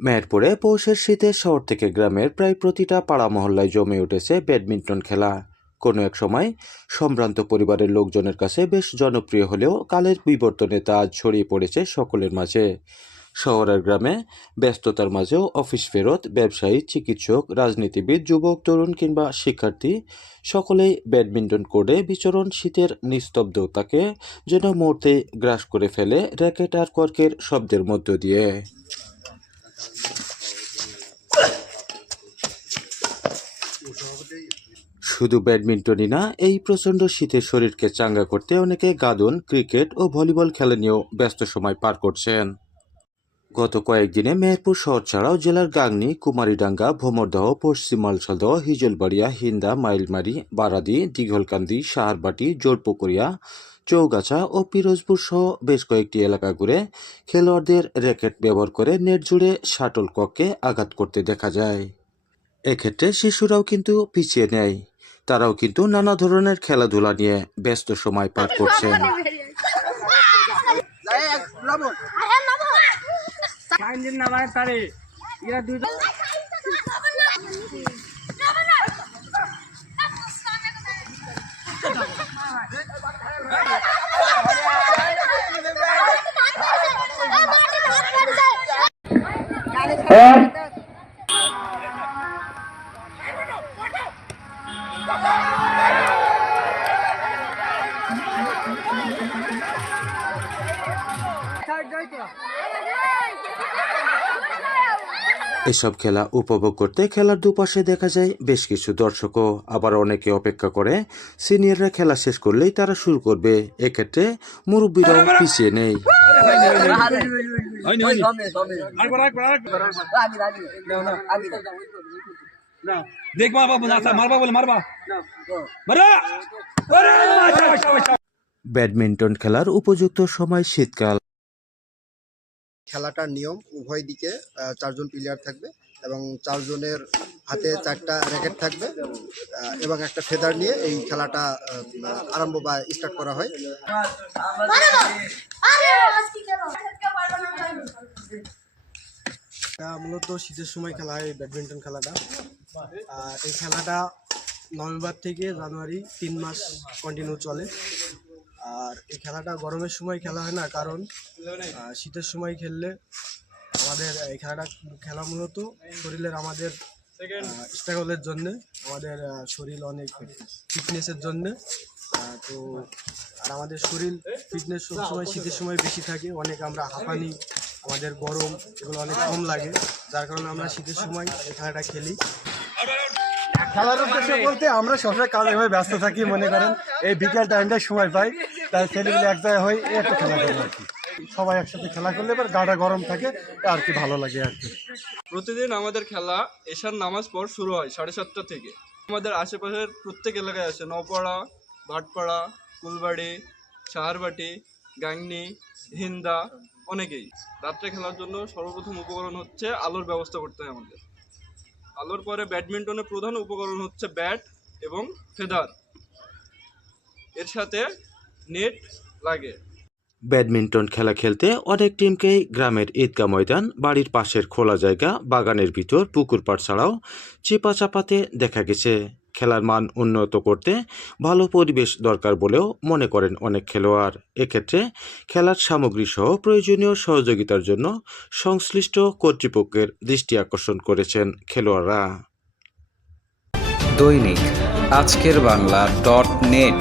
মেহেরপুরে পৌষের শীতে শহর থেকে গ্রামের প্রায় প্রতিটা পাড়া মহল্লায় জমে উঠেছে ব্যাডমিন্টন খেলা। কোনো এক সময় সম্ভ্রান্ত পরিবারের লোকজনের কাছে বেশ জনপ্রিয় হলেও কালের বিবর্তনে তা ছড়িয়ে পড়েছে সকলের মাঝে। শহরের গ্রামে ব্যস্ততার মাঝেও অফিস ফেরত, ব্যবসায়ী, চিকিৎসক, রাজনীতিবিদ, যুবক, তরুণ কিংবা শিক্ষার্থী সকলেই ব্যাডমিন্টন কোর্টে বিচরণ শীতের নিস্তব্ধতাকে যেন মুহূর্তে গ্রাস করে ফেলে র্যাকেট আর কর্কের শব্দের মধ্য দিয়ে। শুধু ব্যাডমিন্টনই না, এই প্রচণ্ড শীতে শরীরকে চাঙ্গা করতে অনেকে গাদন, ক্রিকেট ও ভলিবল খেলা নিয়েও ব্যস্ত সময় পার করছেন। গত কয়েকদিনে মেহেরপুর শহর ছাড়াও জেলার গাংনী, কুমারীডাঙ্গা, ভোমরদহ পশ্চিম মালসাদহ হিজলবাড়িয়া, হিন্দা, মাইলমারি, বারাদি, দীঘলকান্দি, সাহারবাটি জোরপুকুরিয়া চৌগাছা ও পিরোজপুর সহ বেশ কয়েকটি এলাকা ঘুরে খেলোয়াড়দের র্যাকেট ব্যবহার করে নেট জুড়ে শাটল কককে আঘাত করতে দেখা যায়। এক্ষেত্রে শিশুরাও কিন্তু পিছিয়ে নেয়। তারাও কিন্তু নানা ধরনের খেলাধুলা নিয়ে ব্যস্ত সময় পার করছেন। সাইনজিন নামায় তারে। ইরা দুইজন এসব খেলা উপভোগ করতে খেলার দুপাশে দেখা যায় বেশ কিছু দর্শকও। আবার অনেকে অপেক্ষা করে সিনিয়ররা খেলা শেষ করলেই তারা শুরু করবে। এক্ষেত্রে মুরব্বীরাও পিছিয়ে নেই। মারবা বলে মারবা ব্যাডমিন্টন খেলার উপযুক্ত সময় শীতকাল। খেলাটার নিয়ম, উভয় দিকে চারজন প্লেয়ার থাকবে এবং চারজনের হাতে চারটা র্যাকেট থাকবে এবং একটা ফেদার নিয়ে এই খেলাটা আরম্ভ বা স্টার্ট করা হয়। মূলত শীতের সময় খেলা হয় ব্যাডমিন্টন খেলাটা। এই খেলাটা নভেম্বর থেকে জানুয়ারি তিন মাস কন্টিনিউ চলে। আর এই খেলাটা গরমের সময় খেলা হয় না, কারণ শীতের সময় খেললে আমাদের এই খেলাটা খেলা মূলত শরীরের আমাদের স্ট্রাগলের জন্যে, আমাদের শরীর অনেক ফিটনেসের জন্যে তো, আর আমাদের শরীর ফিটনেস সবসময় শীতের সময় বেশি থাকে, অনেক আমরা হাঁপানি, আমাদের গরম, এগুলো অনেক কম লাগে, যার কারণে আমরা শীতের সময় এই খেলাটা খেলি। খেলার উদ্দেশ্য বলতে আমরা সবসময় কাজে হয়ে ব্যস্ত থাকি, মনে করেন। এই বিকেল টাইমটাই সময় পাই, তাই ছেলেগুলো এক জায়গায় হয়ে একটা খেলা করি আর কি। সবাই একসাথে খেলা করলে এবার গাটা গরম থাকে, আর কি ভালো লাগে আর কি। প্রতিদিন আমাদের খেলা এশার নামাজ পর শুরু হয় সাড়ে সাতটা থেকে। আমাদের আশেপাশের প্রত্যেক এলাকায় আছে, নওপাড়া, ভাটপাড়া, কুলবাড়ি, সাহারবাটি, গাংনি, হিন্দা, অনেকেই। রাত্রে খেলার জন্য সর্বপ্রথম উপকরণ হচ্ছে আলোর ব্যবস্থা করতে হয় আমাদের। আলোর পরে ব্যাডমিন্টনের প্রধান উপকরণ হচ্ছে ব্যাট এবং ফেদার। এর সাথে নেট লাগে। ব্যাডমিন্টন খেলা খেলতে অনেক টিমকেই গ্রামের ঈদগা ময়দান, বাড়ির পাশের খোলা জায়গা, বাগানের ভিতর, পুকুর পাড় ছাড়াও চিপা চাপাতে দেখা গেছে। খেলার মান উন্নত করতে ভালো পরিবেশ দরকার বলেও মনে করেন অনেক খেলোয়াড়। এক্ষেত্রে খেলার সামগ্রী সহ প্রয়োজনীয় সহযোগিতার জন্য সংশ্লিষ্ট কর্তৃপক্ষের দৃষ্টি আকর্ষণ করেছেন খেলোয়াড়রা। দৈনিক আজকের বাংলা ডট নেট।